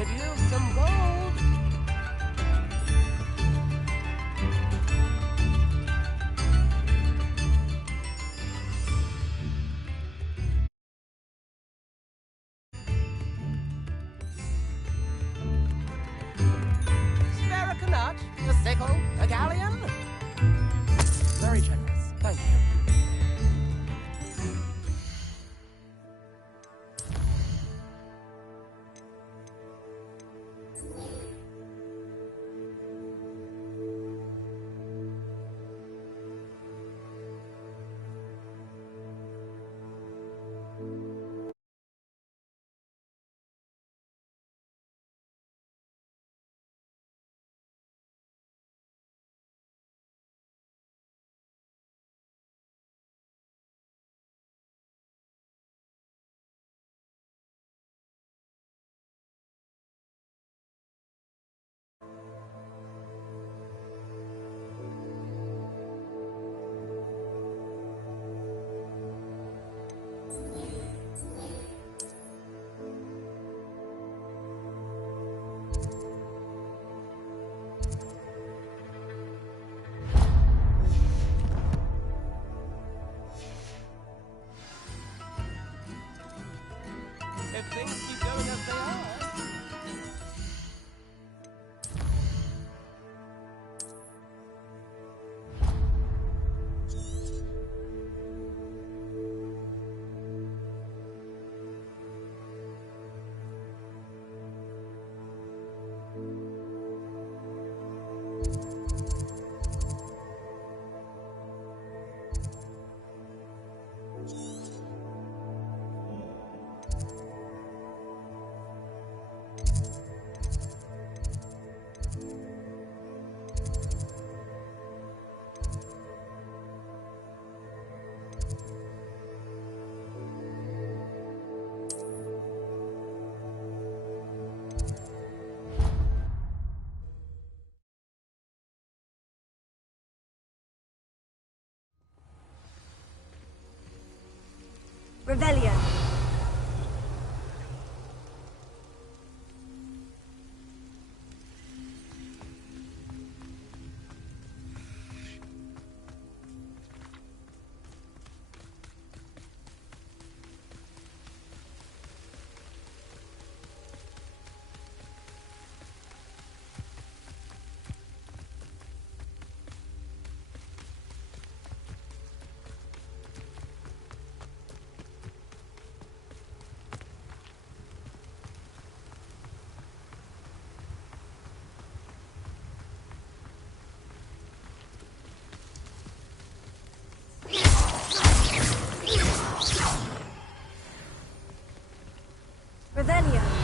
could use some gold. Spare a canut, a sickle, a galleon? Very generous, thank you. If things keep going as they are. Revelio. Revelio.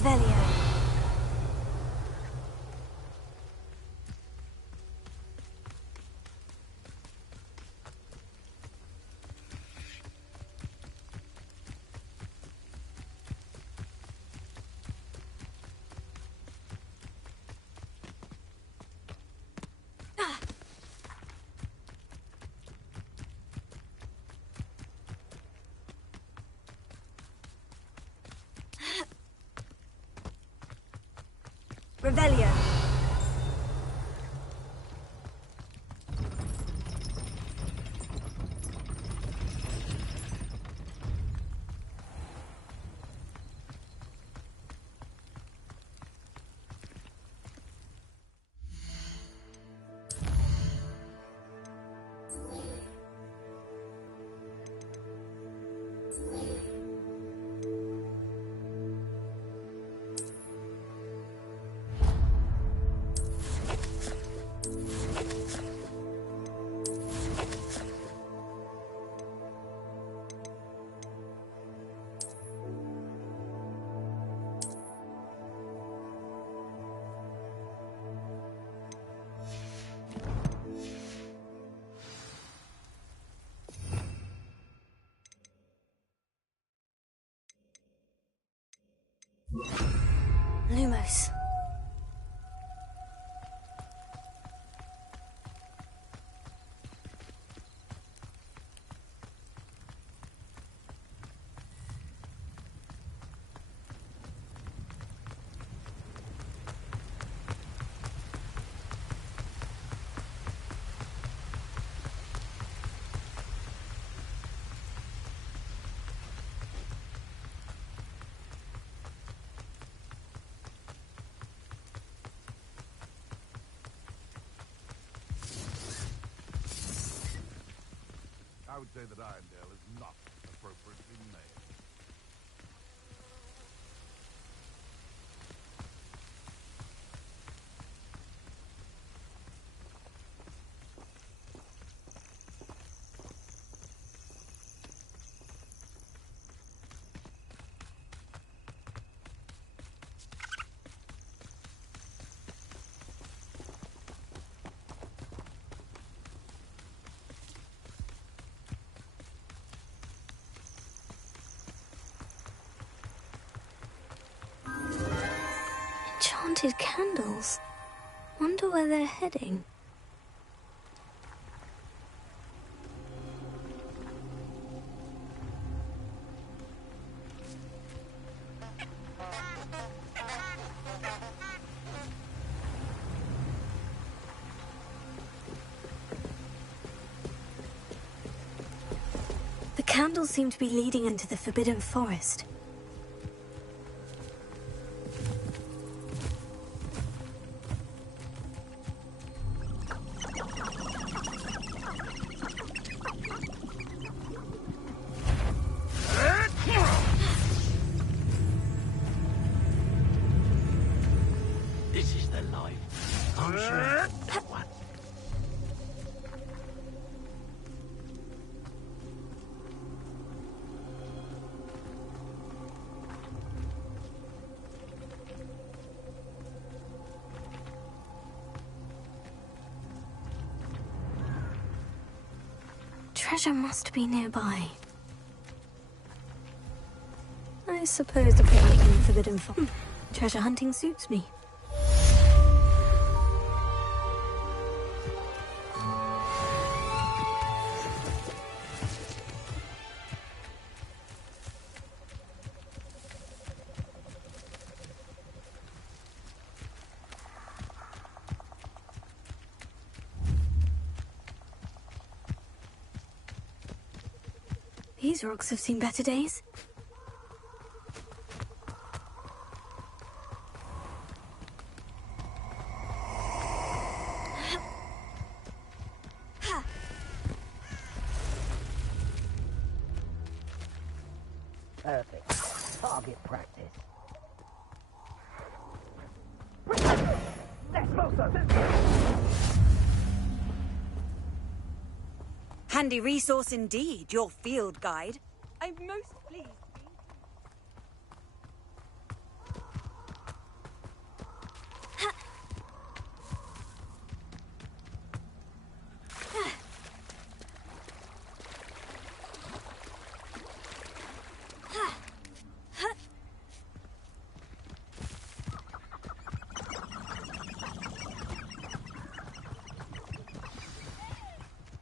Revelio. Revelio. Lumos. I would say that Irondale is not appropriately named. Enchanted candles. Wonder where they're heading. The candles seem to be leading into the Forbidden Forest. This is the life. I'm sure that one. Treasure must be nearby. I suppose the point in Forbidden Forest. Treasure hunting suits me. These rocks have seen better days. Perfect. Target practice. That's closer. Handy resource indeed, your field guide. I'm most pleased.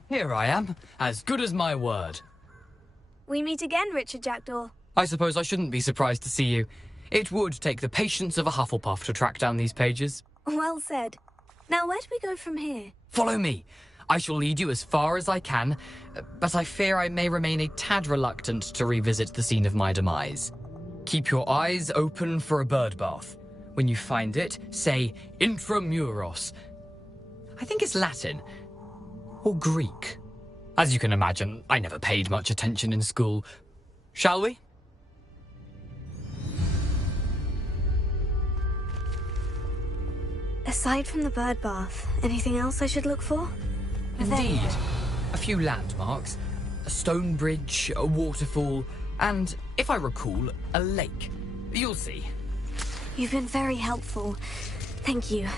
Here I am, as good as my word. We meet again, Richard Jackdaw. I suppose I shouldn't be surprised to see you. It would take the patience of a Hufflepuff to track down these pages. Well said. Now, where do we go from here? Follow me. I shall lead you as far as I can, but I fear I may remain a tad reluctant to revisit the scene of my demise. Keep your eyes open for a bird bath. When you find it, say Intramuros. I think it's Latin. Or Greek. As you can imagine, I never paid much attention in school. Shall we? Aside from the bird bath, anything else I should look for? Indeed. A few landmarks. A stone bridge, a waterfall, and, if I recall, a lake. You'll see. You've been very helpful. Thank you.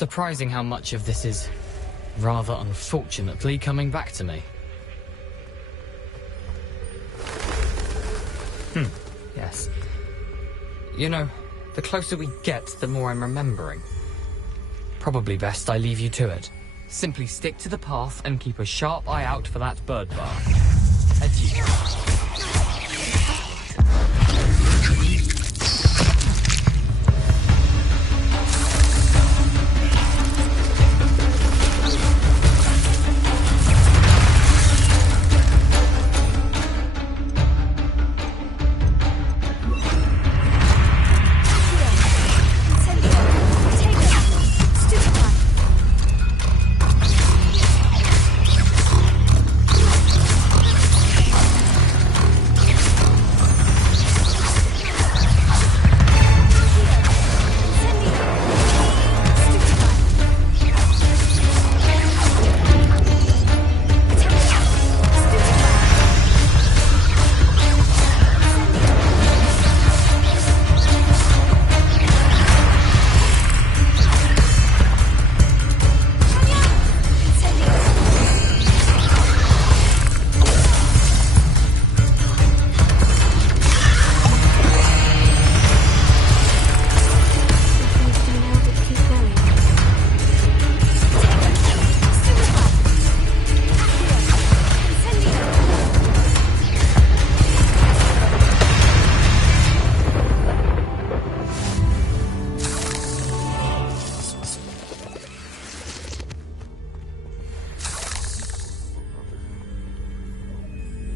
Surprising how much of this is, rather unfortunately, coming back to me. Yes. You know, the closer we get, the more I'm remembering. Probably best I leave you to it. Simply stick to the path and keep a sharp eye out for that bird bath. Adieu.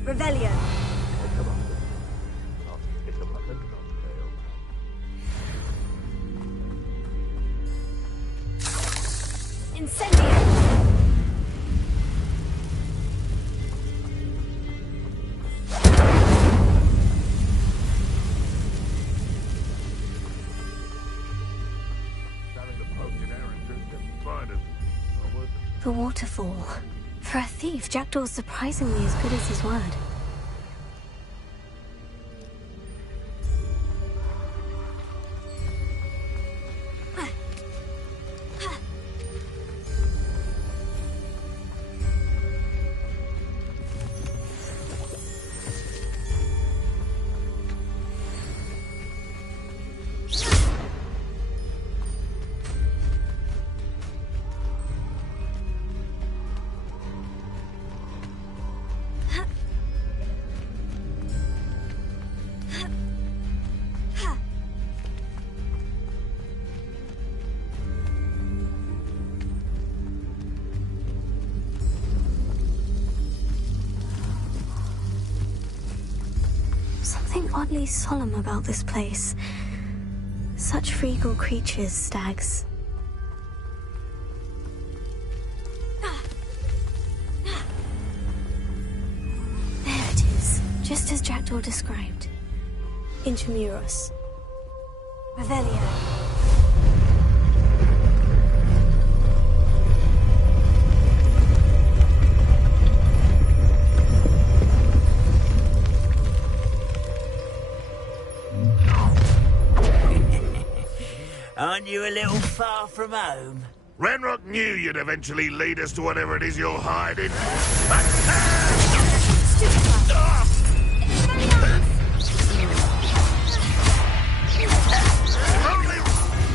Revelio. Incendio. The waterfall. For a thief, Jackdaw's surprisingly as good as his word. Something oddly solemn about this place. Such regal creatures, stags. There it is, just as Jackdaw described. Intramuros. Revelio. Aren't you a little far from home? Renrock knew you'd eventually lead us to whatever it is you're hiding.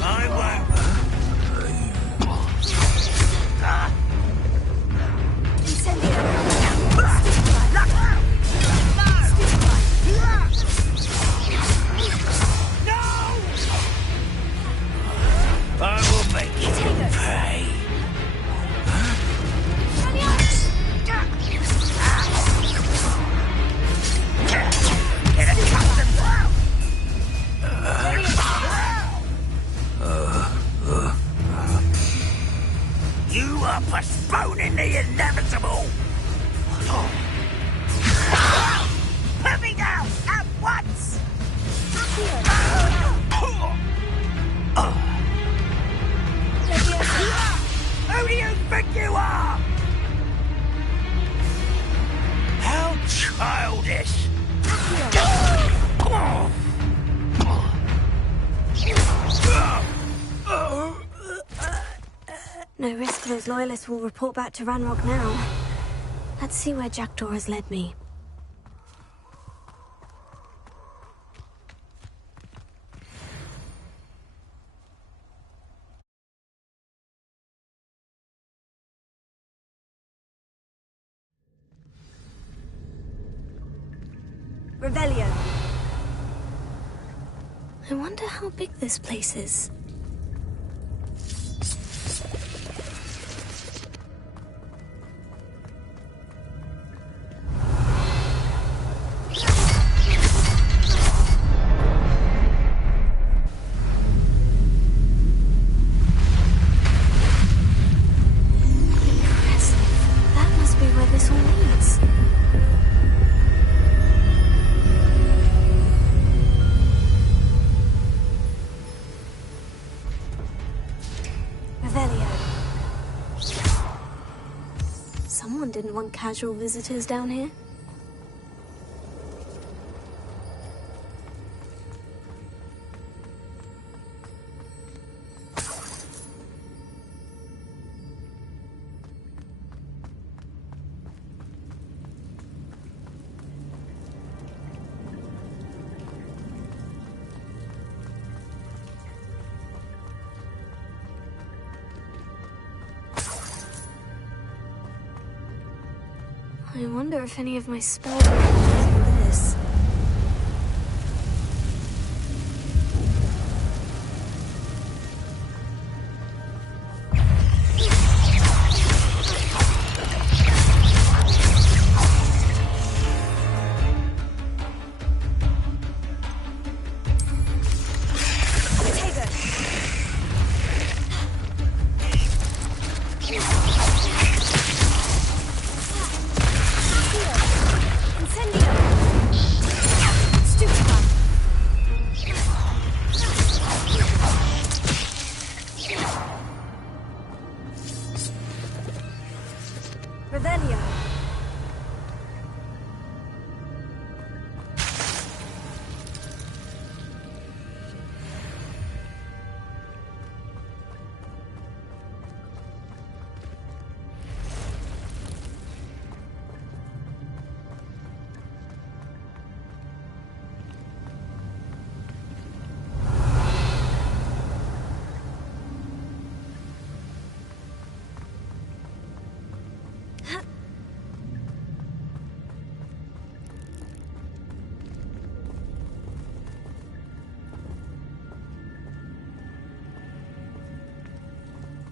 I won't. I will make you pay. Get a custom. You are postponing the inevitable. Put me down at once. Who do you think you are? How childish! No risk those loyalists will report back to Ranrock now. Let's see where Jackdaw has led me. Revelio. I wonder how big this place is. Impressive. That must be where this all leads. Someone didn't want casual visitors down here. I wonder if any of my spells are using this.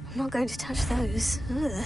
I'm not going to touch those. Ugh.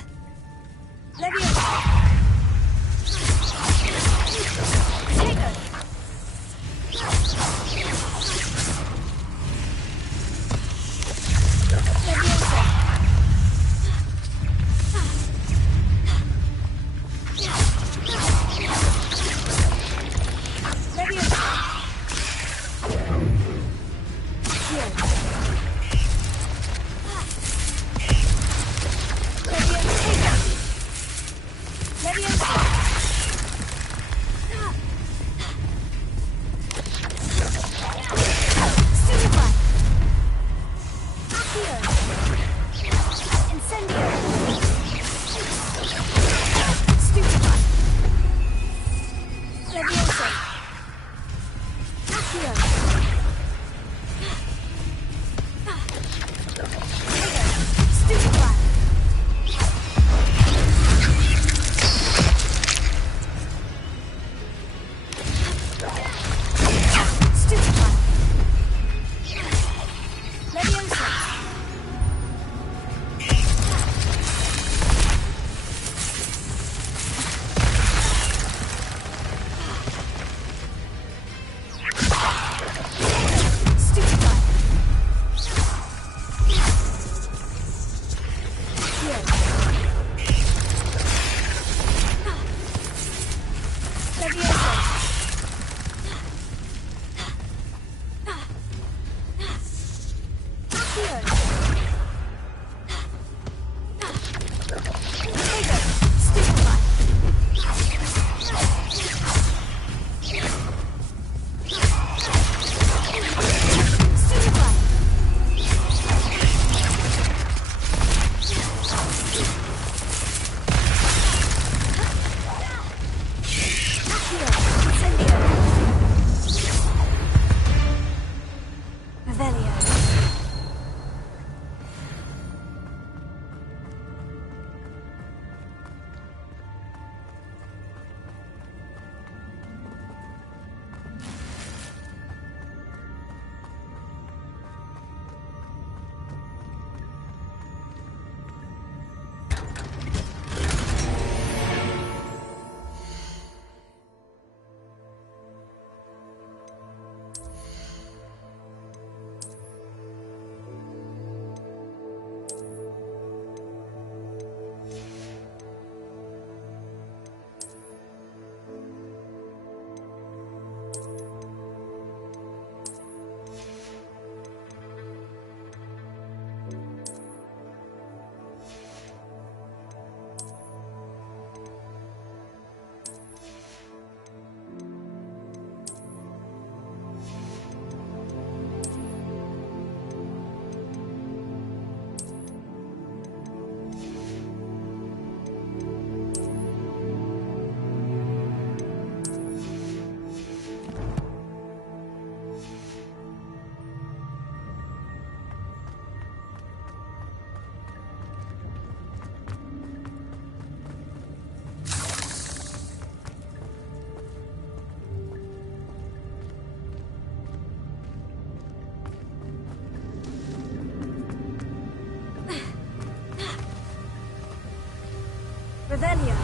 Revelio.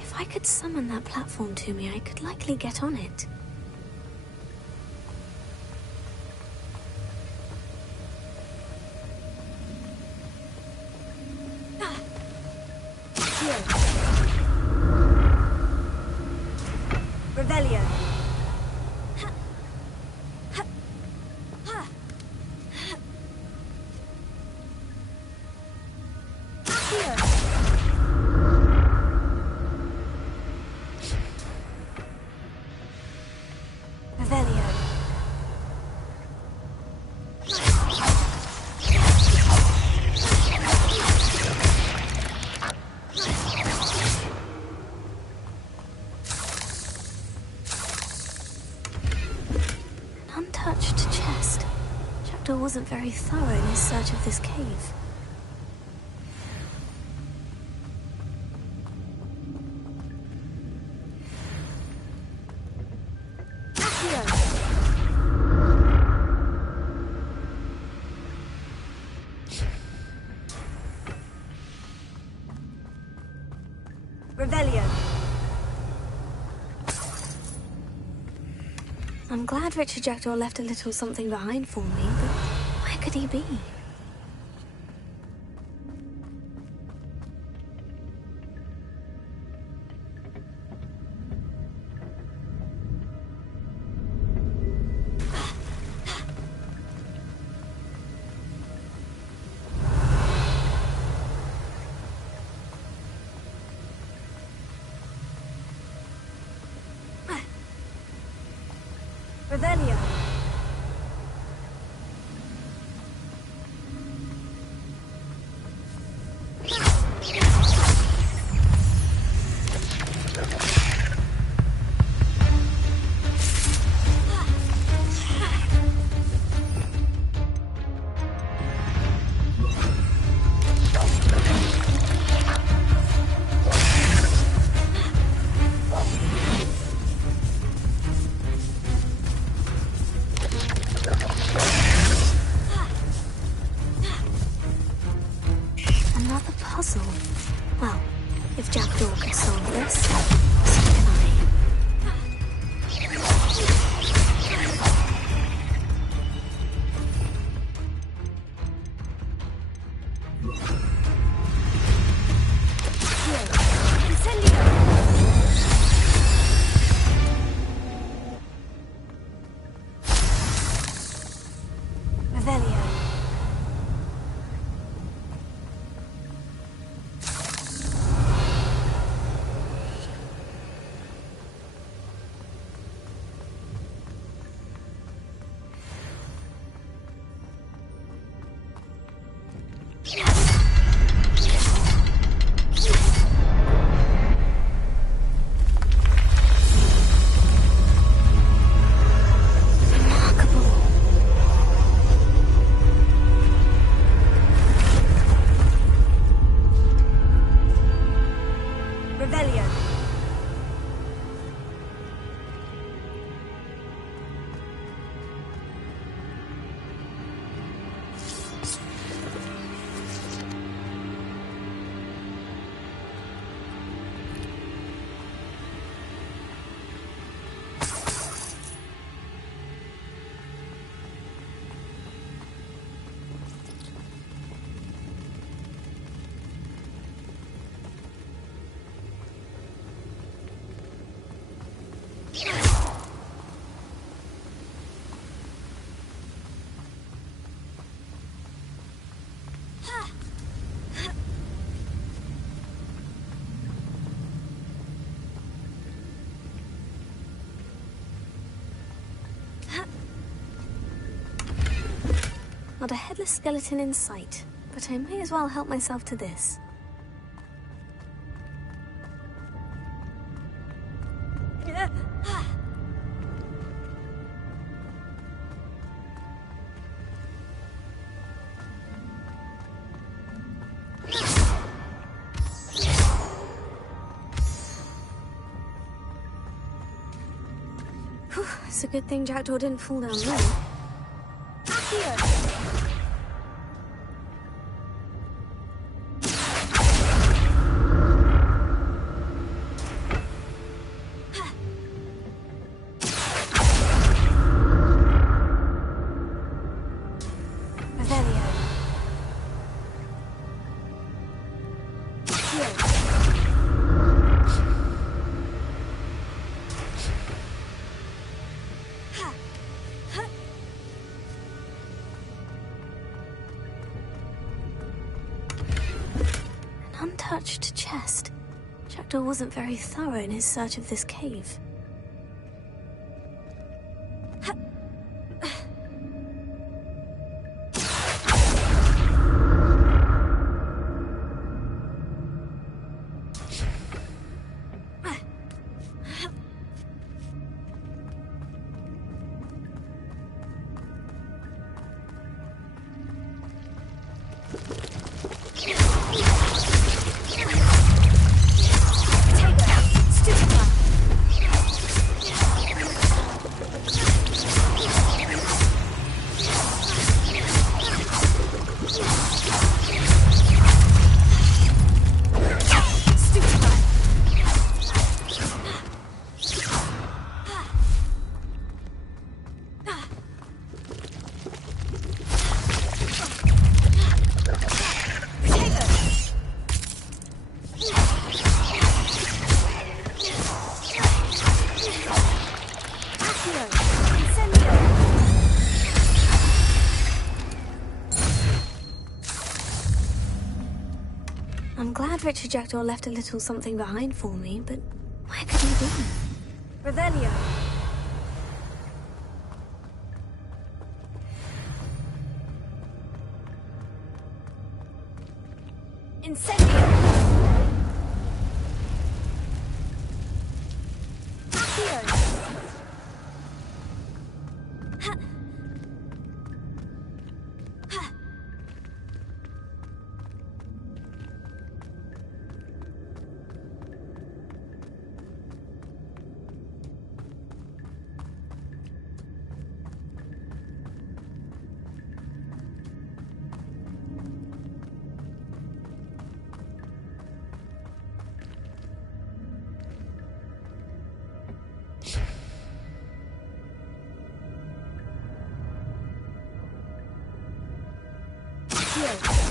If I could summon that platform to me, I could likely get on it. Revelio. Revelio. An untouched chest. Jackdaw wasn't very thorough in his search of this cave. Revelio. I'm glad Richard Jackdaw left a little something behind for me, but where could he be? Revelio. Another puzzle. Well, if Jackdaw could solve this, so can I. Revelio. Revelio. Not a headless skeleton in sight, but I may as well help myself to this. It's a good thing Jackdaw didn't fall down there. Accio! Untouched chest. Jackdaw wasn't very thorough in his search of this cave. I'm glad Richard Jackdaw left a little something behind for me, but where could he be? Revelio. Incendio. Accio.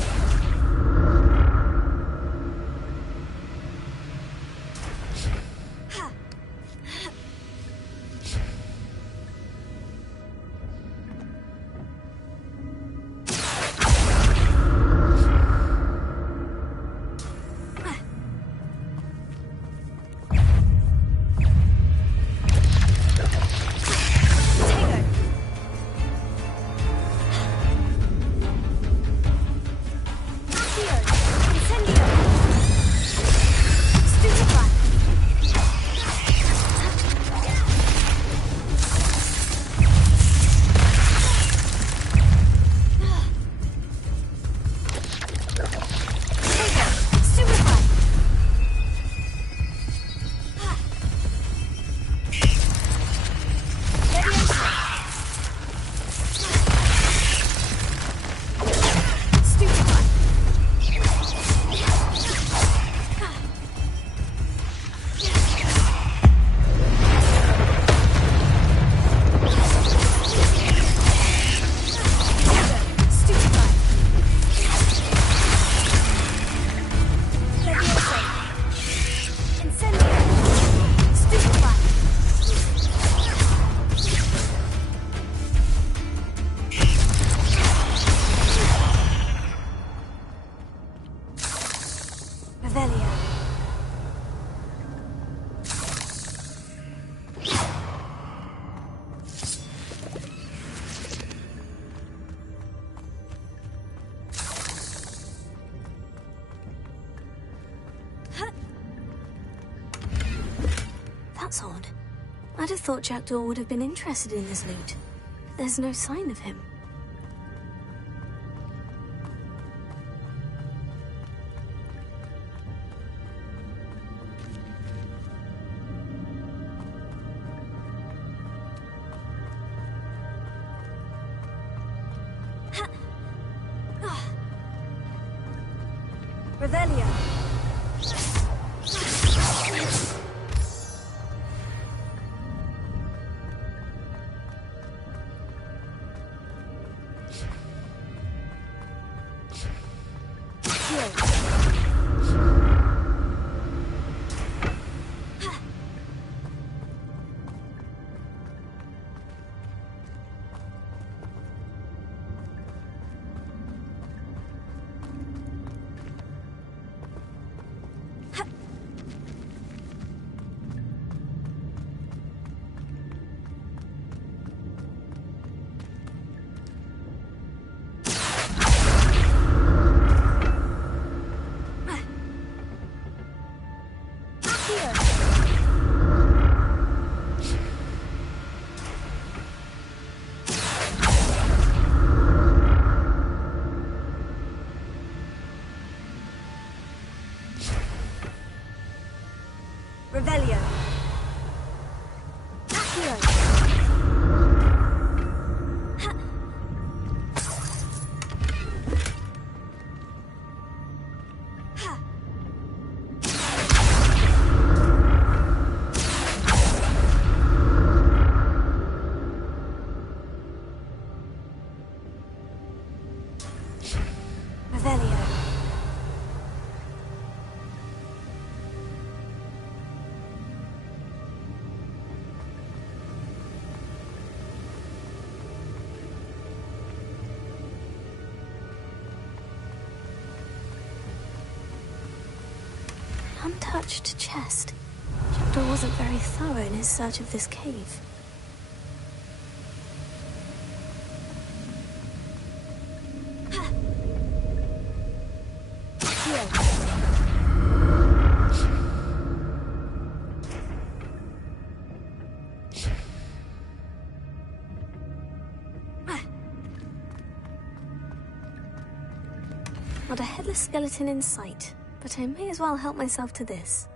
That's odd. I'd have thought Jackdaw would have been interested in this loot. There's no sign of him. Revelio. Revelio. Accio. Revelio. Untouched chest. Chapter wasn't very thorough in his search of this cave. Not a headless skeleton in sight, but I may as well help myself to this.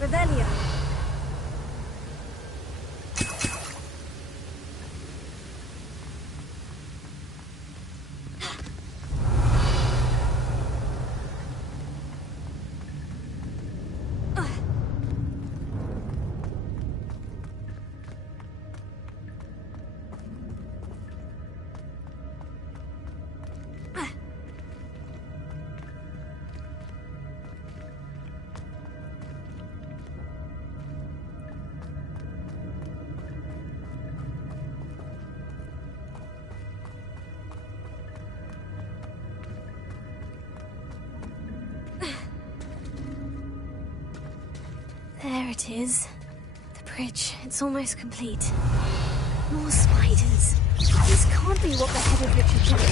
Revelio. There it is. The bridge. It's almost complete. More spiders. This can't be what the head of Richard did.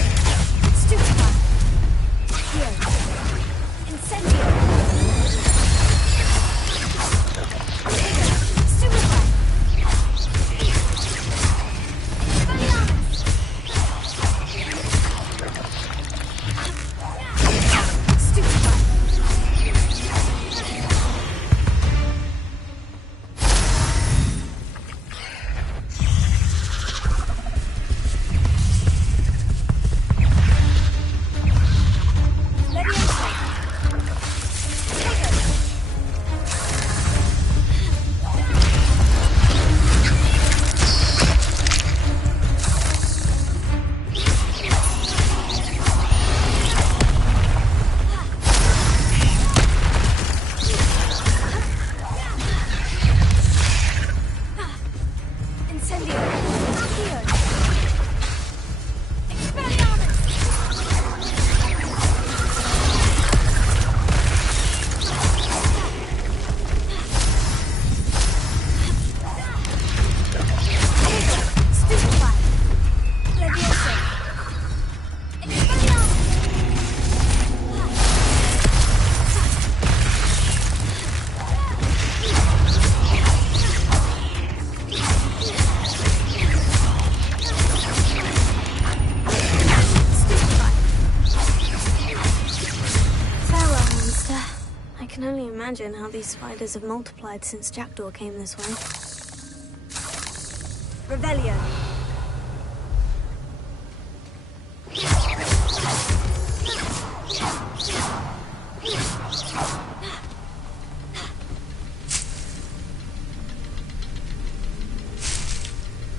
Stupefy. Here. Incendio. Stupefy. can only imagine how these spiders have multiplied since Jackdaw came this way. Revelio.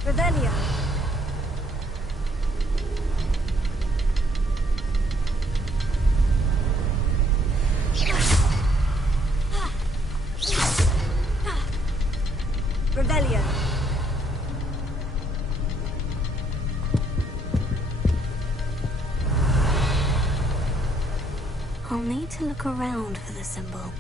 Revelio. Revelio. I'll need to look around for the symbol.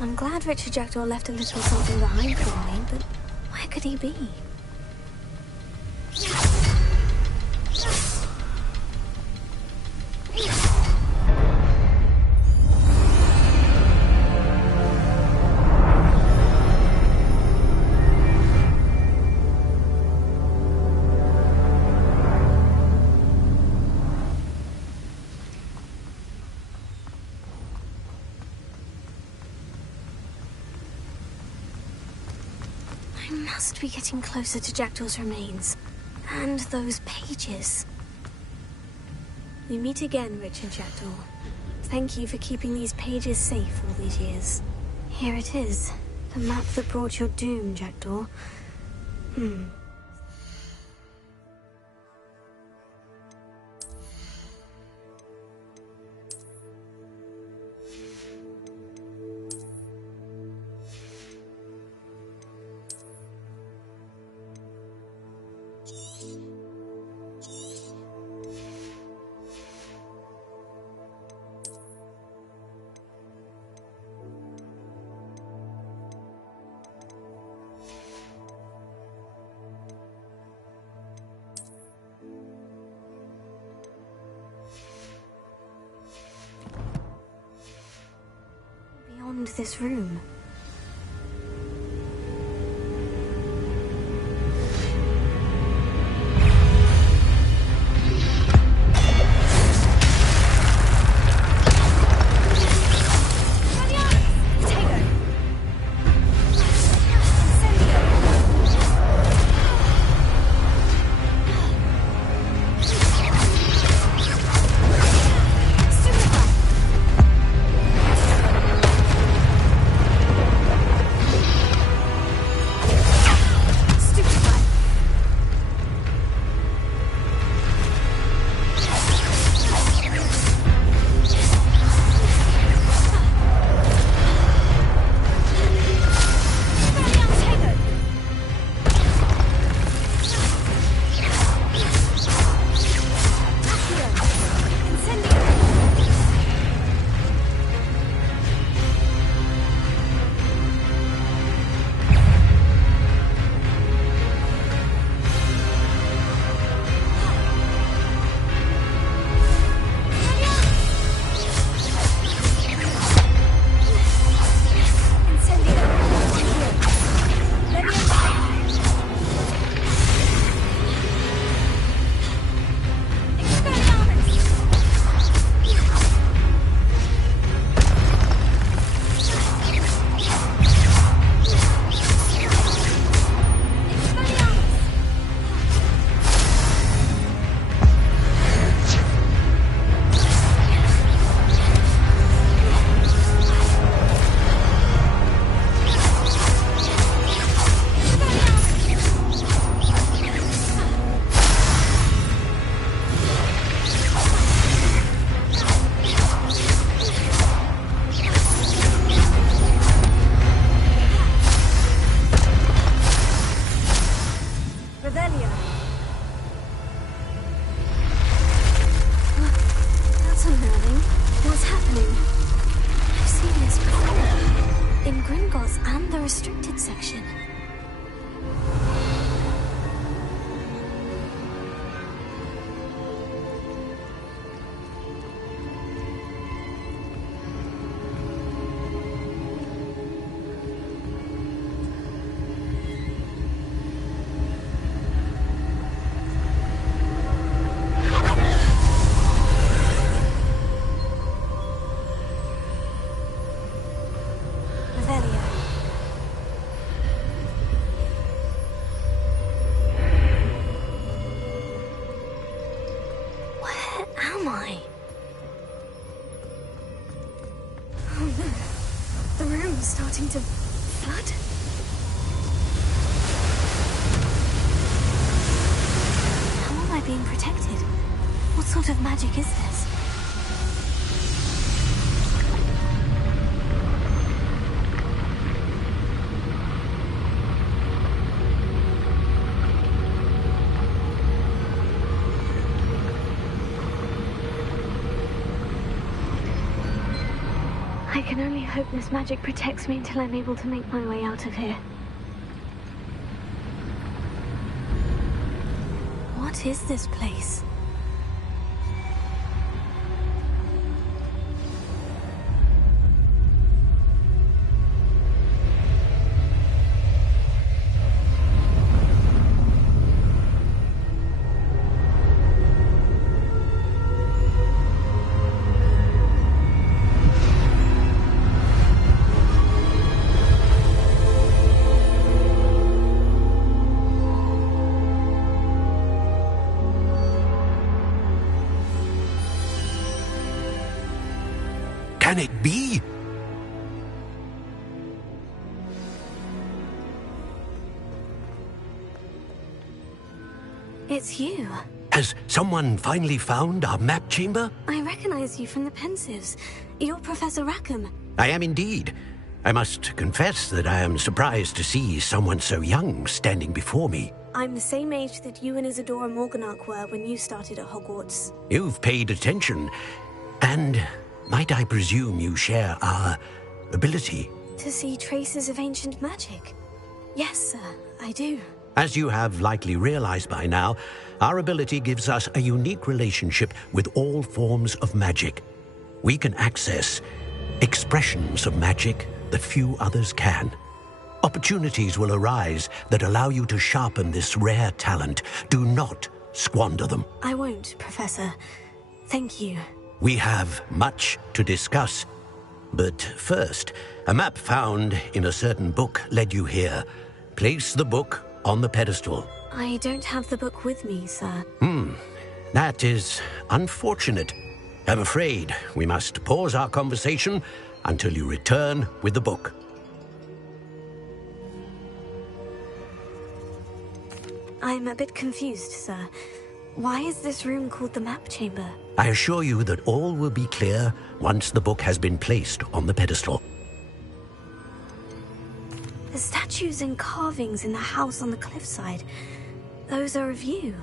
I'm glad Richard Jackdaw left a little something behind for me, but where could he be? I must be getting closer to Jackdaw's remains. And those pages. We meet again, Richard Jackdaw. Thank you for keeping these pages safe all these years. Here it is. The map that brought your doom, Jackdaw. Beyond this room. starting to flood? How am I being protected? What sort of magic is this? I can only hope this magic protects me until I'm able to make my way out of here. What is this place? Can it be? It's you. Has someone finally found our map chamber? I recognize you from the Pensives. You're Professor Rackham. I am indeed. I must confess that I am surprised to see someone so young standing before me. I'm the same age that you and Isadora Morganach were when you started at Hogwarts. You've paid attention, and might I presume you share our ability? To see traces of ancient magic? Yes, sir, I do. As you have likely realized by now, our ability gives us a unique relationship with all forms of magic. We can access expressions of magic that few others can. Opportunities will arise that allow you to sharpen this rare talent. Do not squander them. I won't, Professor. Thank you. We have much to discuss. But first, a map found in a certain book led you here. Place the book on the pedestal. I don't have the book with me, sir. That is unfortunate. I'm afraid we must pause our conversation until you return with the book. I'm a bit confused, sir. Why is this room called the map chamber? I assure you that all will be clear once the book has been placed on the pedestal. The statues and carvings in the house on the cliffside, those are of you.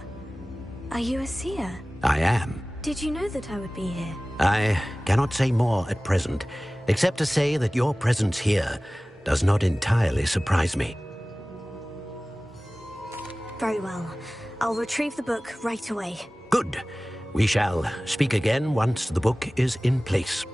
Are you a seer? I am. Did you know that I would be here? I cannot say more at present, except to say that your presence here does not entirely surprise me. Very well. I'll retrieve the book right away. Good. We shall speak again once the book is in place.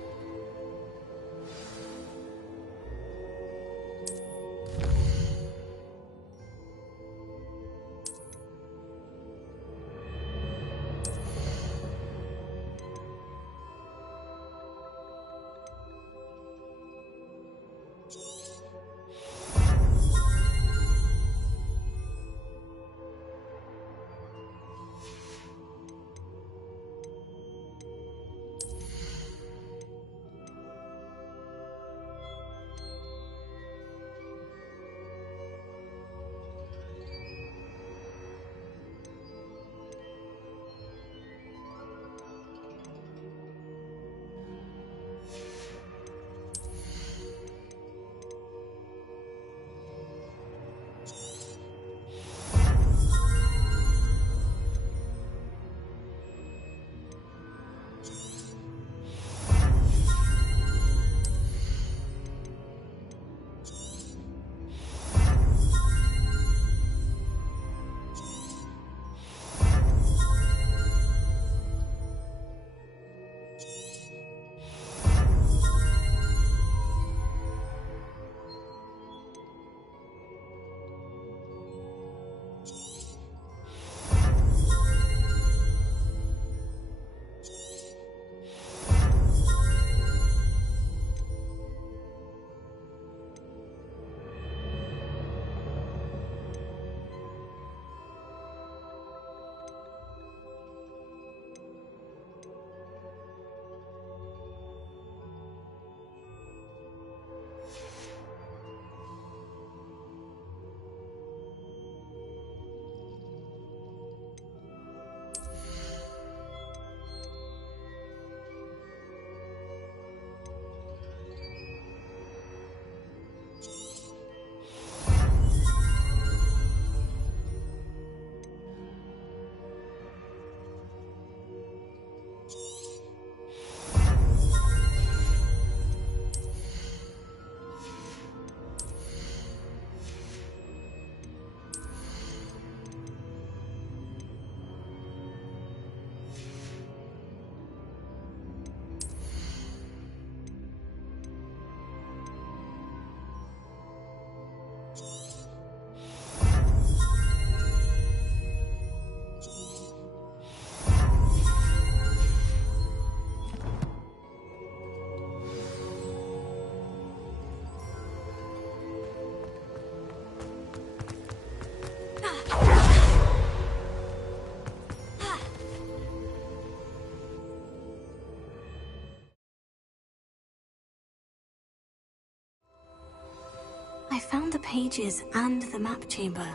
found the pages and the map chamber.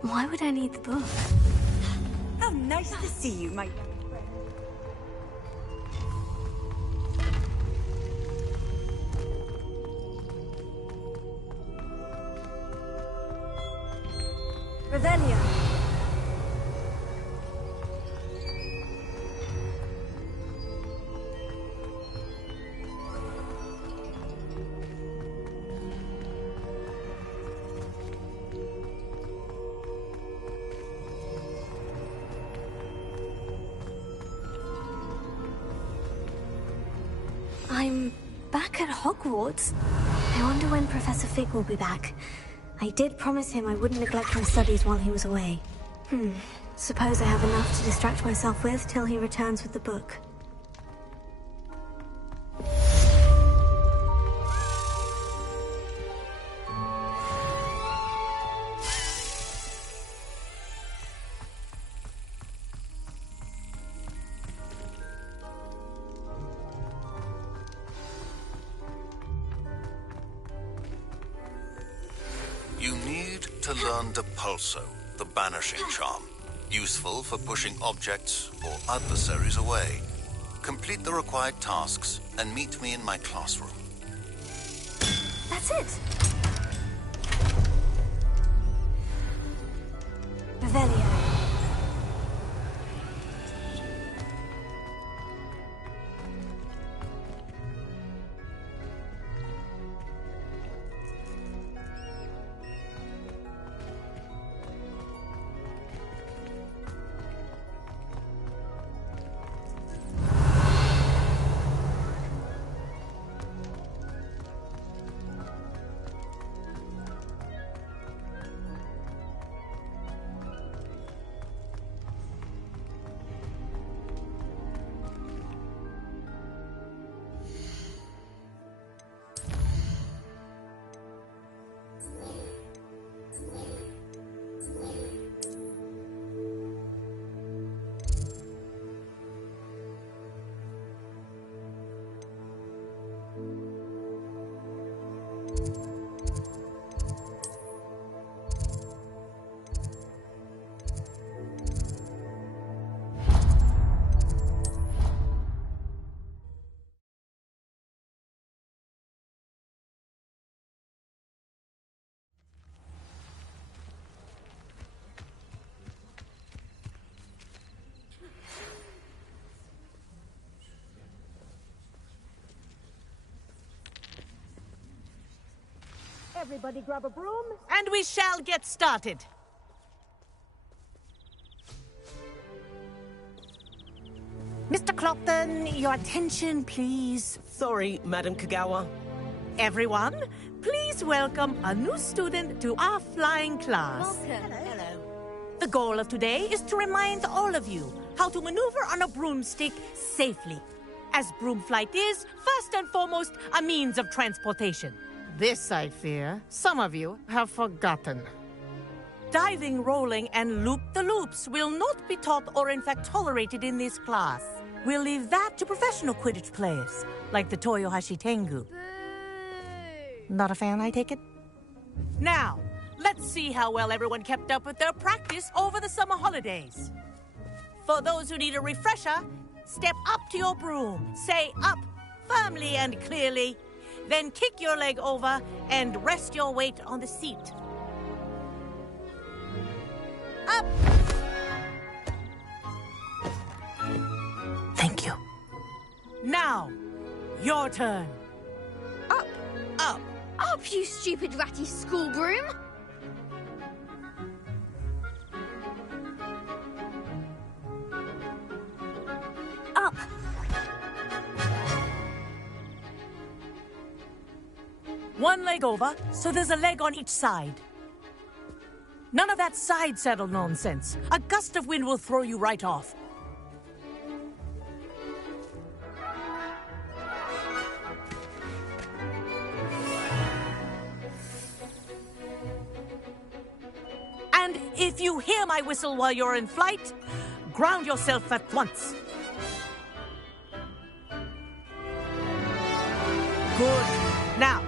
Why would I need the book? How nice to see you, my... Revelio. I'm back at Hogwarts. I wonder when Professor Fig will be back. I did promise him I wouldn't neglect my studies while he was away. Suppose I have enough to distract myself with till he returns with the book. You need to learn Depulso, the banishing charm. Useful for pushing objects or adversaries away. Complete the required tasks and meet me in my classroom. That's it. Revelio. Everybody grab a broom, and we shall get started. Mr. Clopton, your attention, please. Sorry, Madam Kagawa. Everyone, please welcome a new student to our flying class. Welcome. Hello. The goal of today is to remind all of you how to maneuver on a broomstick safely, as broom flight is, first and foremost, a means of transportation. This, I fear, some of you have forgotten. Diving, rolling, and loop-the-loops will not be taught or in fact tolerated in this class. We'll leave that to professional Quidditch players, like the Toyohashi Tengu. Not a fan, I take it? Now, let's see how well everyone kept up with their practice over the summer holidays. For those who need a refresher, step up to your broom, say up firmly and clearly, then kick your leg over and rest your weight on the seat. Up! Thank you. Now, your turn. Up! Up! Up, you stupid ratty school broom! Up! One leg over, so there's a leg on each side. None of that side saddle nonsense. A gust of wind will throw you right off. And if you hear my whistle while you're in flight, ground yourself at once. Good. Now,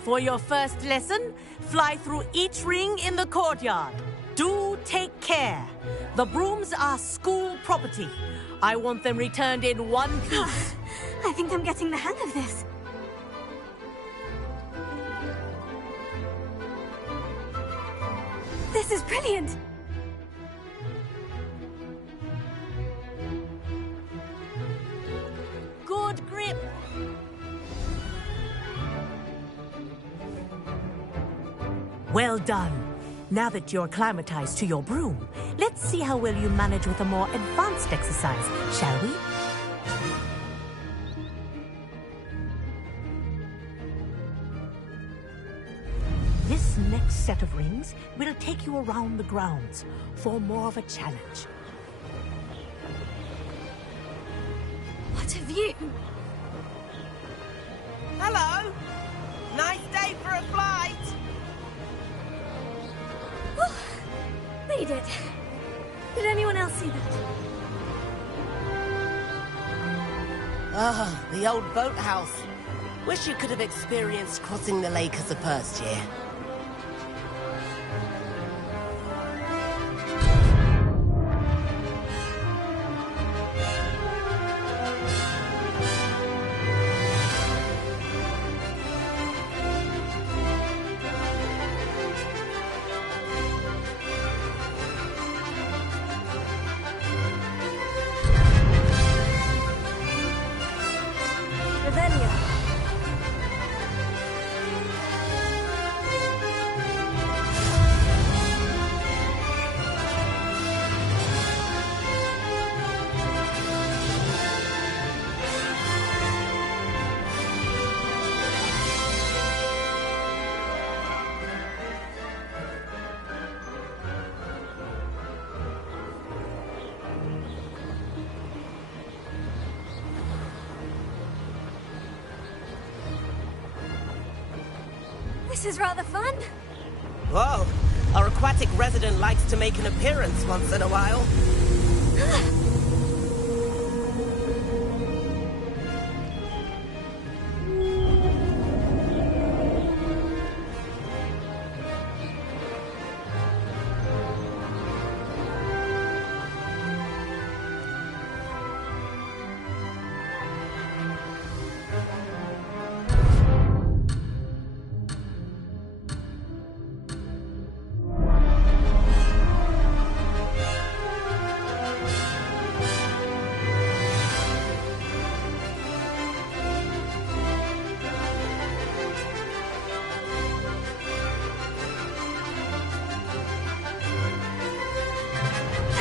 for your first lesson, fly through each ring in the courtyard. Do take care. The brooms are school property. I want them returned in one piece. I think I'm getting the hang of this. This is brilliant. Good grip. Well done. Now that you're acclimatized to your broom, let's see how well you manage with a more advanced exercise, shall we? This next set of rings will take you around the grounds for more of a challenge. What a view! Hello! Nice day for a flight! Made it. Did anyone else see that? Ah, the old boathouse. Wish you could have experienced crossing the lake as a first year. This is rather fun. Whoa! Our aquatic resident likes to make an appearance once in a while.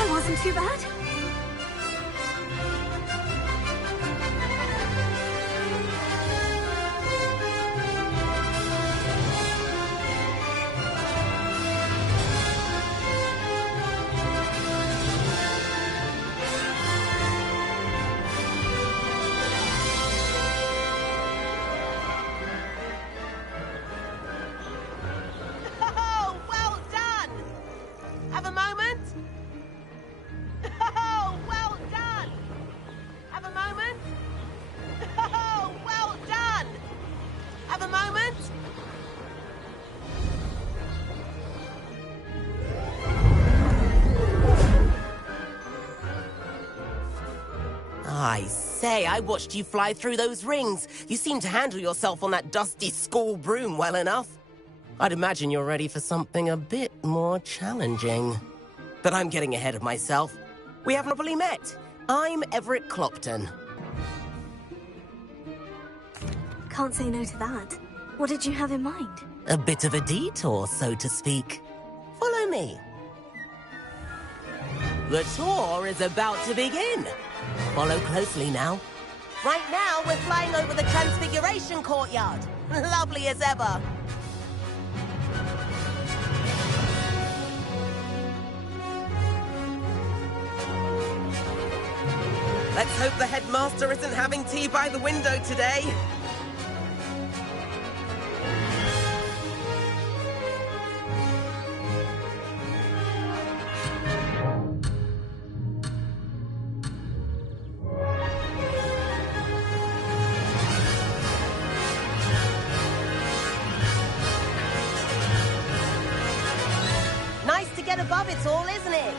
Wasn't too bad. Oh, well done! Have a moment? Oh, well done! Have a moment? Oh, well done! Have a moment? I say, I watched you fly through those rings. You seem to handle yourself on that dusty school broom well enough. I'd imagine you're ready for something a bit more challenging. But I'm getting ahead of myself. We haven't properly met. I'm Everett Clopton. Can't say no to that. What did you have in mind? A bit of a detour, so to speak. Follow me. The tour is about to begin. Follow closely now. Right now, we're flying over the Transfiguration Courtyard. Lovely as ever. Let's hope the headmaster isn't having tea by the window today. above it all, isn't it?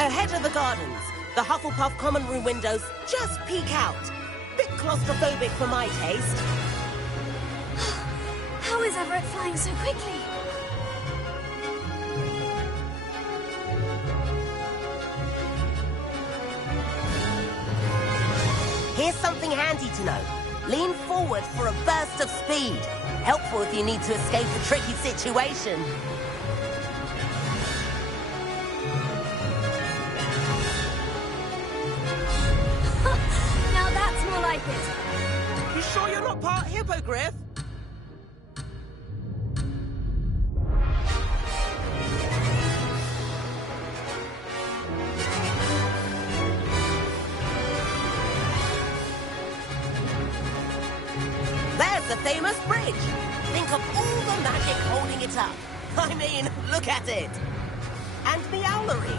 Ahead of the gardens, the Hufflepuff common room windows just peek out. Bit claustrophobic for my taste. How is Everett flying so quickly? Here's something handy to know. Lean forward for a burst of speed. Helpful if you need to escape a tricky situation. Now that's more like it. You sure you're not part hippogriff? There's the famous bridge. Think of all the magic holding it up. I mean, look at it. And the owlery.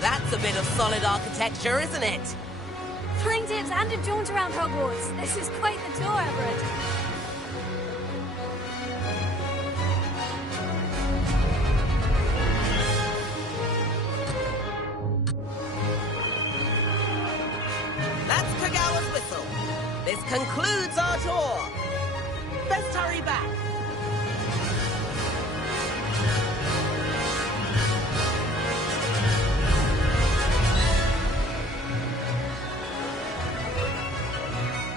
That's a bit of solid architecture, isn't it? Flying tips and a jaunt around Hogwarts. This is quite the tour, Everett. That's Kagawa's whistle. This concludes our tour. Best hurry back.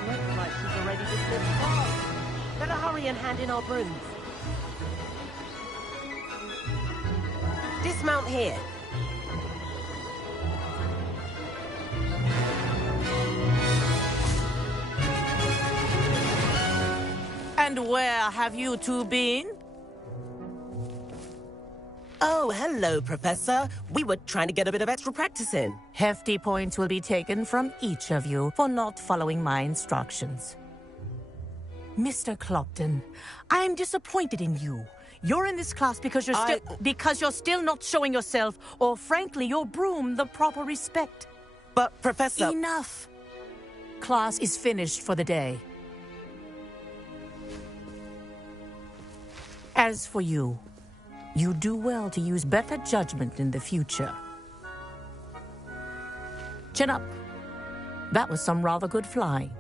Looks like she's already dismissed cars. Better hurry and hand in our brooms. Dismount here. And where have you two been? Oh, hello, Professor. We were trying to get a bit of extra practice in. Hefty points will be taken from each of you for not following my instructions. Mr. Clopton, I'm disappointed in you. You're in this class because you're still not showing yourself, or frankly, your broom, the proper respect. But, Professor... Enough. Class is finished for the day. As for you, you do well to use better judgment in the future. Chin up. That was some rather good flying.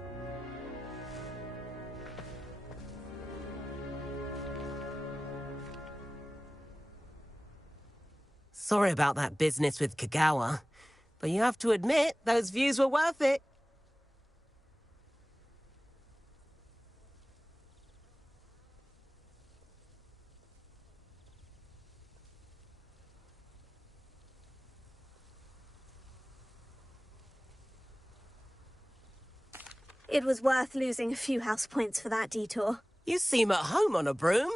Sorry about that business with Kagawa, but you have to admit, those views were worth it. It was worth losing a few house points for that detour. You seem at home on a broom.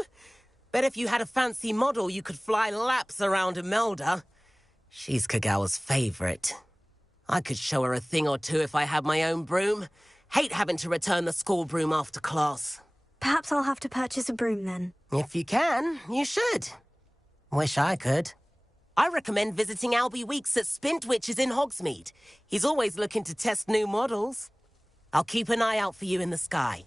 Bet if you had a fancy model, you could fly laps around Imelda. She's Kagawa's favorite. I could show her a thing or two if I had my own broom. Hate having to return the school broom after class. Perhaps I'll have to purchase a broom then. If you can, you should. Wish I could. I recommend visiting Albie Weeks at Spintwitches in Hogsmeade. He's always looking to test new models. I'll keep an eye out for you in the sky.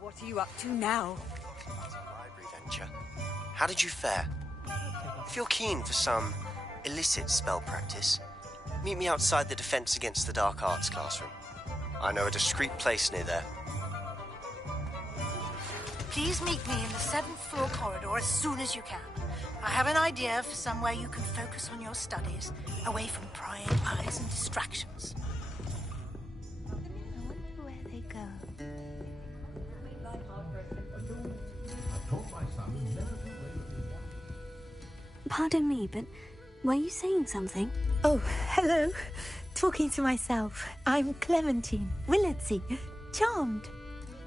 What are you up to now? How did you fare? If you're keen for some illicit spell practice, meet me outside the Defense Against the Dark Arts classroom. I know a discreet place near there. Please meet me in the 7th floor corridor as soon as you can. I have an idea for somewhere you can focus on your studies, away from prying eyes and distractions. I wonder where they go. Pardon me, but were you saying something? Oh, hello. Talking to myself. I'm Clementine Willardsey. Charmed.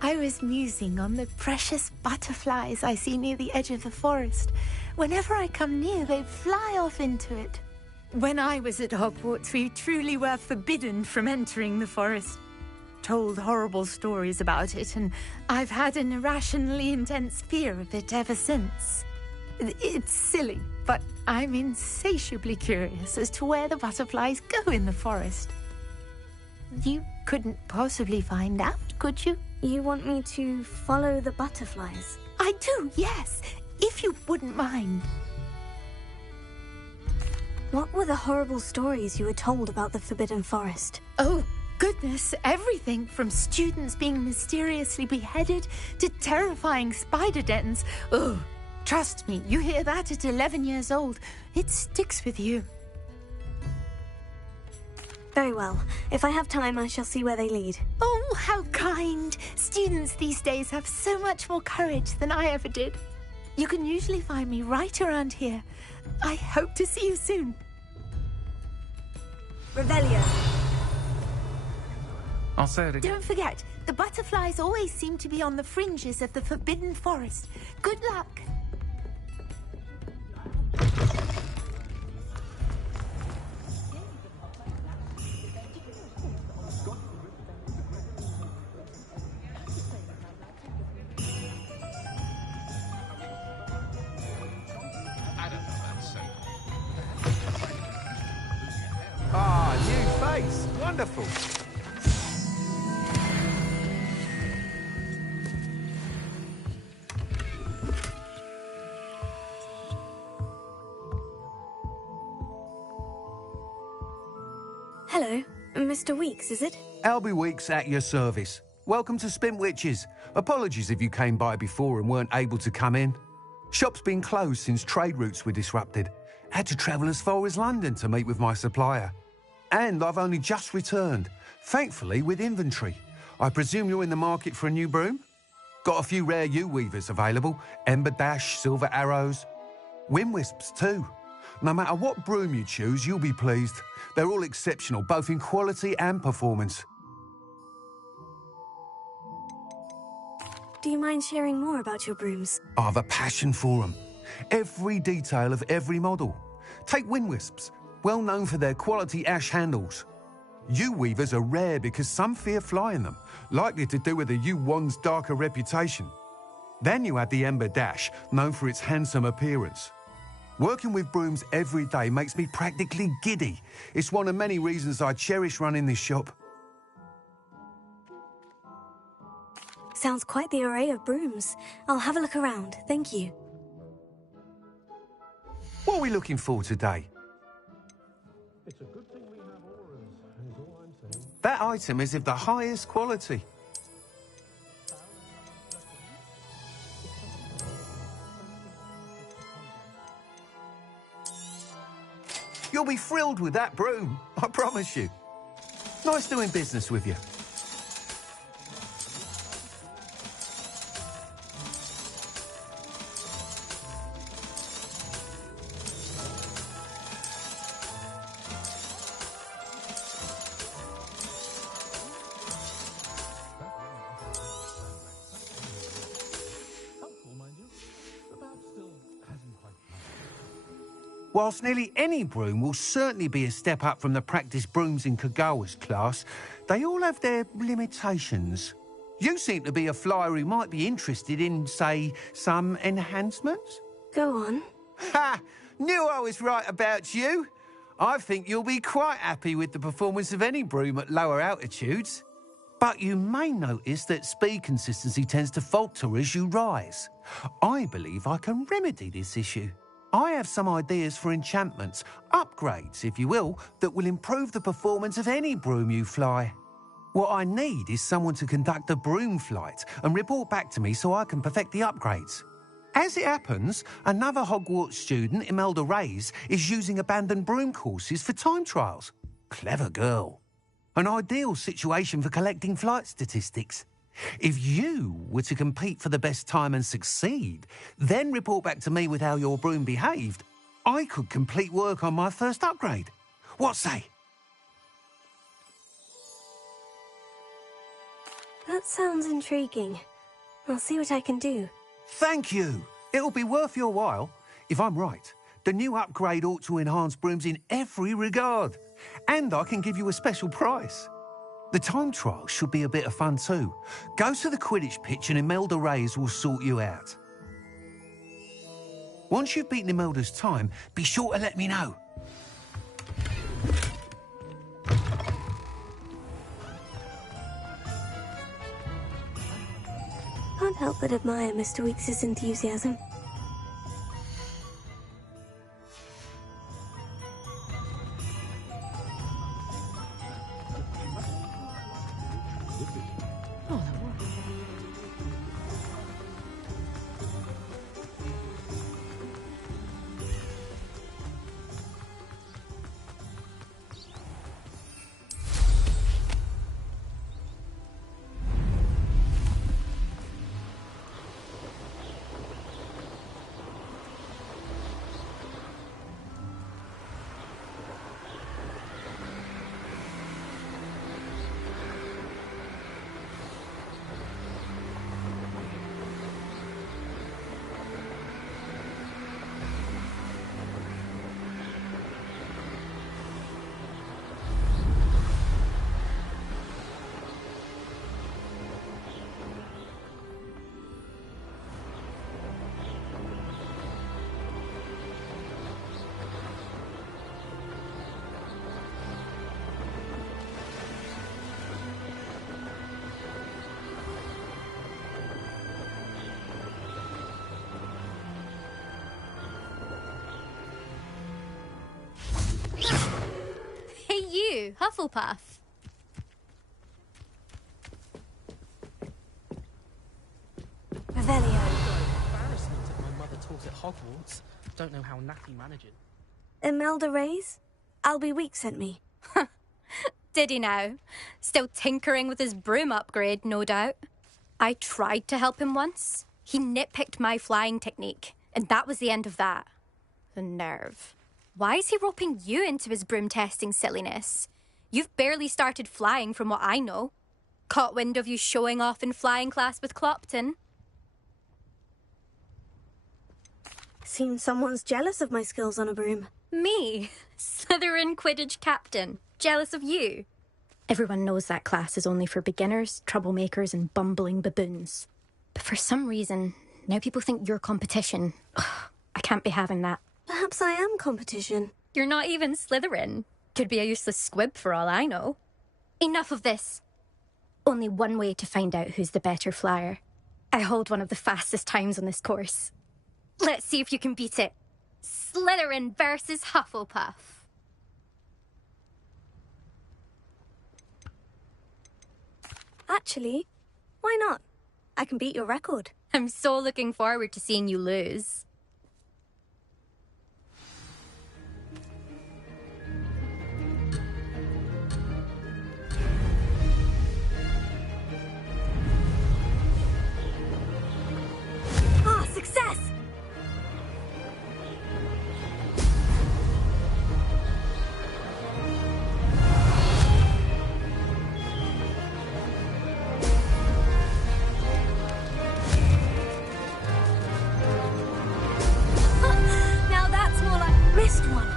I was musing on the precious butterflies I see near the edge of the forest. Whenever I come near, they fly off into it. When I was at Hogwarts, we truly were forbidden from entering the forest. Told horrible stories about it, and I've had an irrationally intense fear of it ever since. It's silly, but I'm insatiably curious as to where the butterflies go in the forest. You couldn't possibly find out, could you? You want me to follow the butterflies? I do, yes, if you wouldn't mind. What were the horrible stories you were told about the Forbidden Forest? Oh, goodness, everything from students being mysteriously beheaded to terrifying spider dens. Ugh, trust me, you hear that at 11 years old, it sticks with you. Very well. If I have time, I shall see where they lead. Oh, how kind. Students these days have so much more courage than I ever did. You can usually find me right around here. I hope to see you soon. Revelio. I'll say it again. Don't forget, the butterflies always seem to be on the fringes of the Forbidden Forest. Good luck. New face. Wonderful. Hello, Mr. Weeks, is it? Albie Weeks at your service. Welcome to Spintwitches. Apologies if you came by before and weren't able to come in. Shop's been closed since trade routes were disrupted. Had to travel as far as London to meet with my supplier. And I've only just returned, thankfully with inventory. I presume you're in the market for a new broom? Got a few rare U-weavers available, Ember Dash, Silver Arrows. Wind Wisps too. No matter what broom you choose, you'll be pleased. They're all exceptional, both in quality and performance. Do you mind sharing more about your brooms? I have a passion for them. Every detail of every model. Take Wind Wisps, well known for their quality ash handles. U-weavers are rare because some fear flying them, likely to do with the U-wand's darker reputation. Then you add the Ember Dash, known for its handsome appearance. Working with brooms every day makes me practically giddy. It's one of many reasons I cherish running this shop. Sounds quite the array of brooms. I'll have a look around, thank you. What are we looking for today? It's a good thing we have auras, is all I'm saying. That item is of the highest quality. You'll be thrilled with that broom, I promise you. Nice doing business with you. Whilst nearly any broom will certainly be a step up from the practice brooms in Kagawa's class, they all have their limitations. You seem to be a flyer who might be interested in, say, some enhancements? Go on. Ha! Knew I was right about you. I think you'll be quite happy with the performance of any broom at lower altitudes. But you may notice that speed consistency tends to falter as you rise. I believe I can remedy this issue. I have some ideas for enchantments, upgrades, if you will, that will improve the performance of any broom you fly. What I need is someone to conduct a broom flight and report back to me so I can perfect the upgrades. As it happens, another Hogwarts student, Imelda Reyes, is using abandoned broom courses for time trials. Clever girl. An ideal situation for collecting flight statistics. If you were to compete for the best time and succeed, then report back to me with how your broom behaved, I could complete work on my first upgrade. What say? That sounds intriguing. I'll see what I can do. Thank you. It'll be worth your while. If I'm right, the new upgrade ought to enhance brooms in every regard. And I can give you a special price. The time trial should be a bit of fun too. Go to the Quidditch pitch and Imelda Reyes will sort you out. Once you've beaten Imelda's time, be sure to let me know. Can't help but admire Mr. Weekes' enthusiasm. Hufflepuff. Revelio. Embarrassment if my mother taught at Hogwarts. Don't know how Natty managed. Imelda Reyes? Albie Weeks sent me. Did he now? Still tinkering with his broom upgrade, no doubt. I tried to help him once. He nitpicked my flying technique, and that was the end of that. The nerve. Why is he roping you into his broom testing silliness? You've barely started flying from what I know. Caught wind of you showing off in flying class with Clopton. Seems someone's jealous of my skills on a broom. Me? Slytherin Quidditch captain. Jealous of you? Everyone knows that class is only for beginners, troublemakers and bumbling baboons. But for some reason, now people think you're competition. Ugh, I can't be having that. Perhaps I am competition. You're not even Slytherin. Could be a useless squib for all I know. Enough of this. Only one way to find out who's the better flyer. I hold one of the fastest times on this course. Let's see if you can beat it. Slytherin versus Hufflepuff. Actually, why not? I can beat your record. I'm so looking forward to seeing you lose. Success! Now that's more like missed one.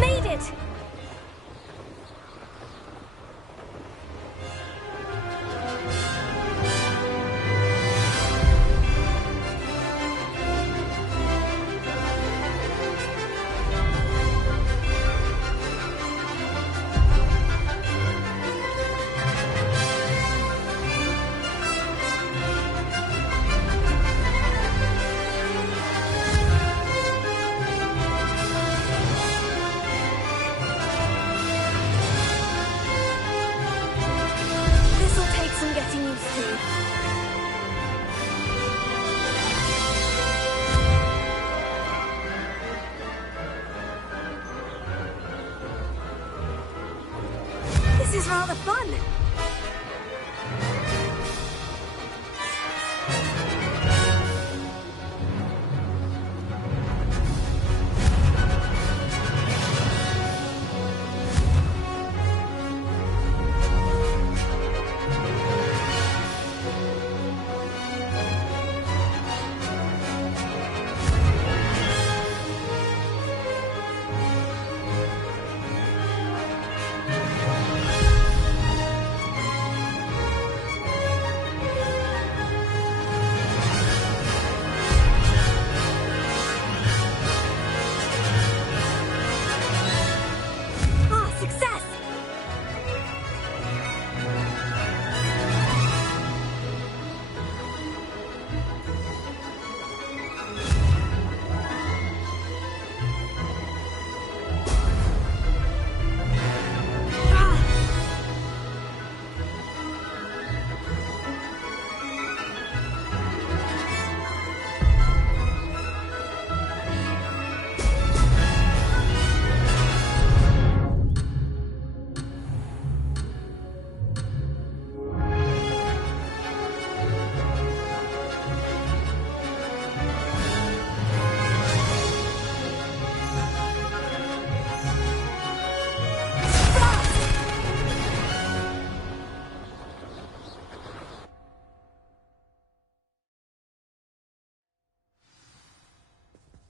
Made it! This is rather fun.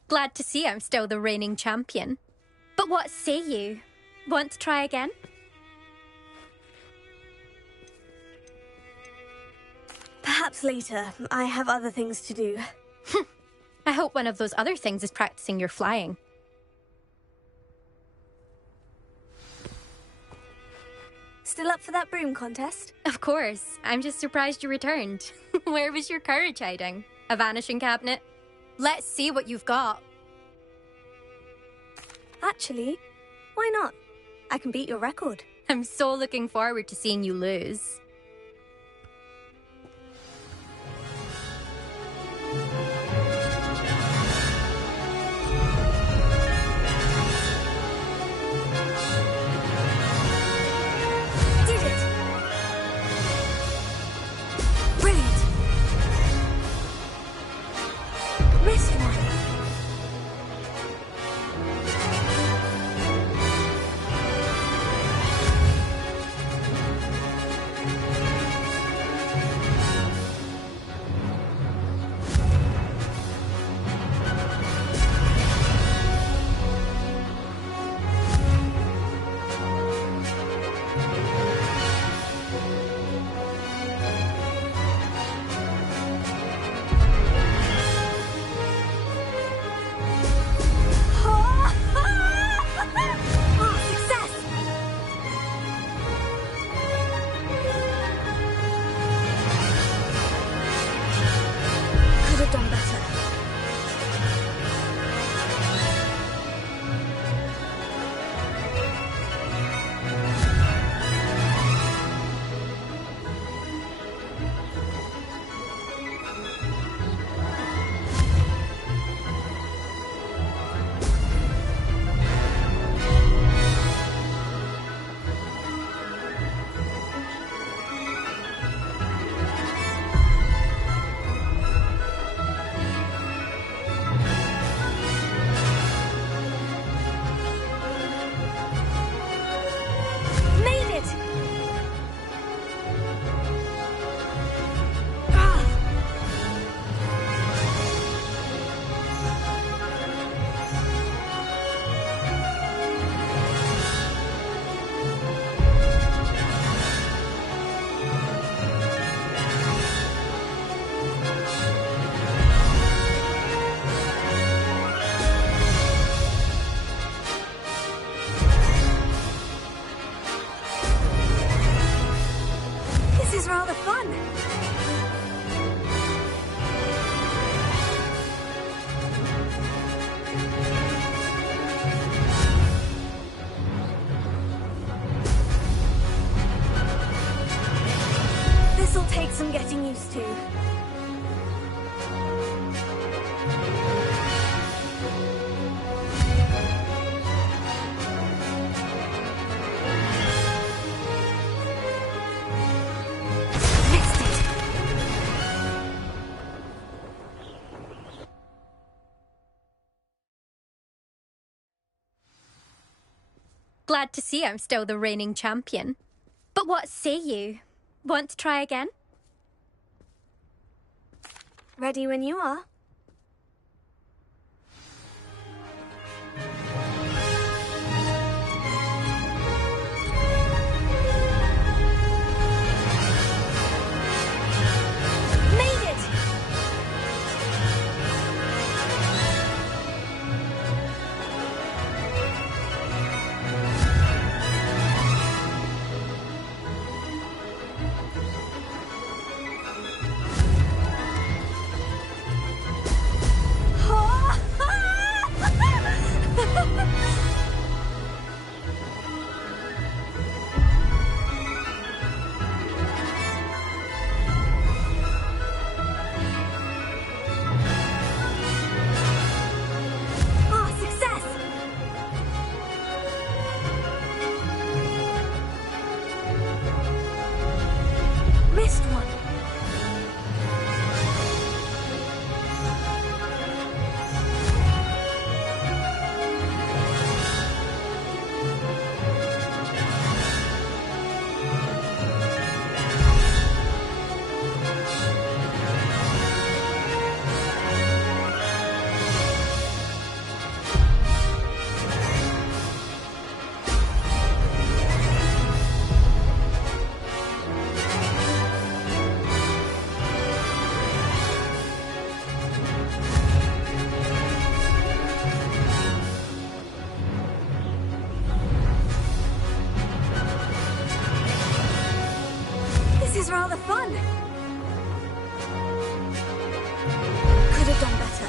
Glad to see I'm still the reigning champion. But what say you? Want to try again? Perhaps later. I have other things to do. I hope one of those other things is practicing your flying. Still up for that broom contest? Of course. I'm just surprised you returned. Where was your courage hiding? A vanishing cabinet? Let's see what you've got. Actually, why not? I can beat your record. I'm so looking forward to seeing you lose. Did it! Brilliant! Missed one. Some getting used to. Glad to see I'm still the reigning champion. But what say you? Want to try again? Ready when you are. Made it! This is rather fun. Could have done better.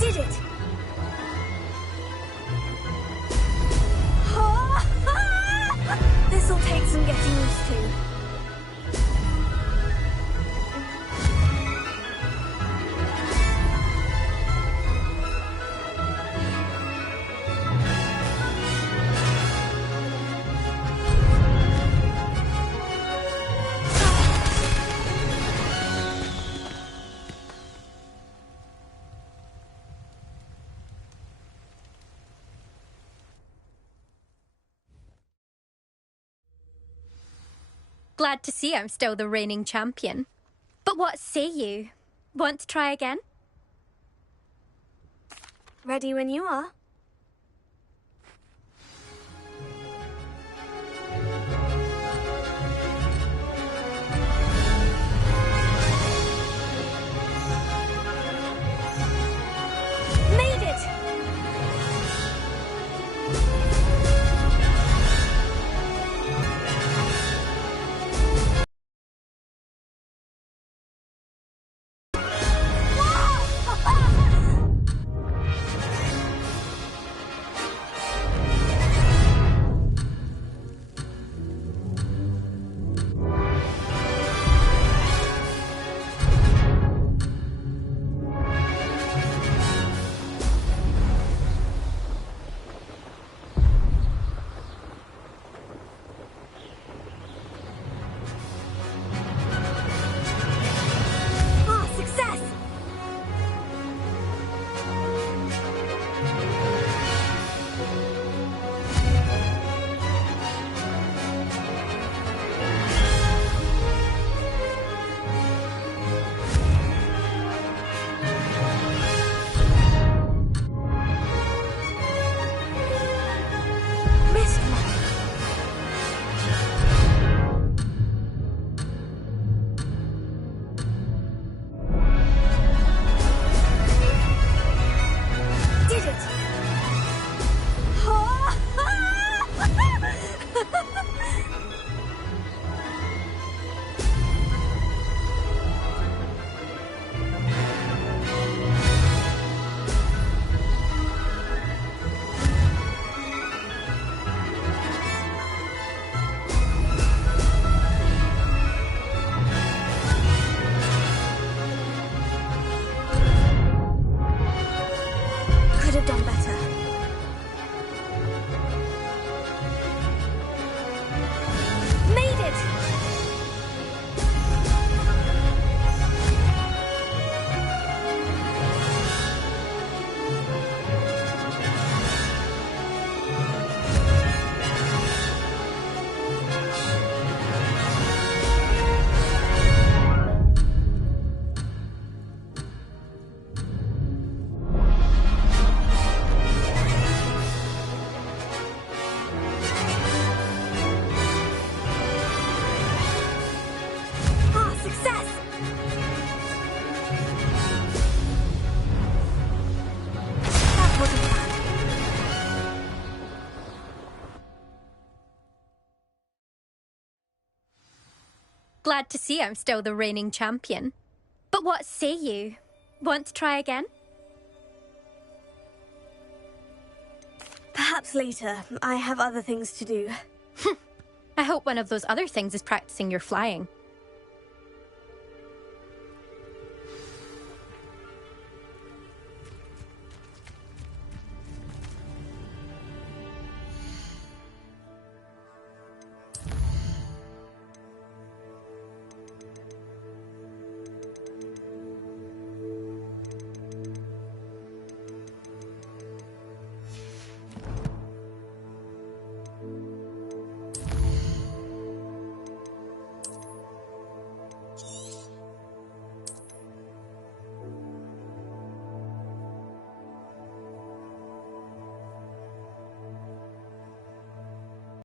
Did it! This'll take some getting used to. Glad to see I'm still the reigning champion. But what say you? Want to try again? Ready when you are. Made it! done better. Made it! Glad to see I'm still the reigning champion. But what say you? Want to try again? Perhaps later. I have other things to do. I hope one of those other things is practicing your flying.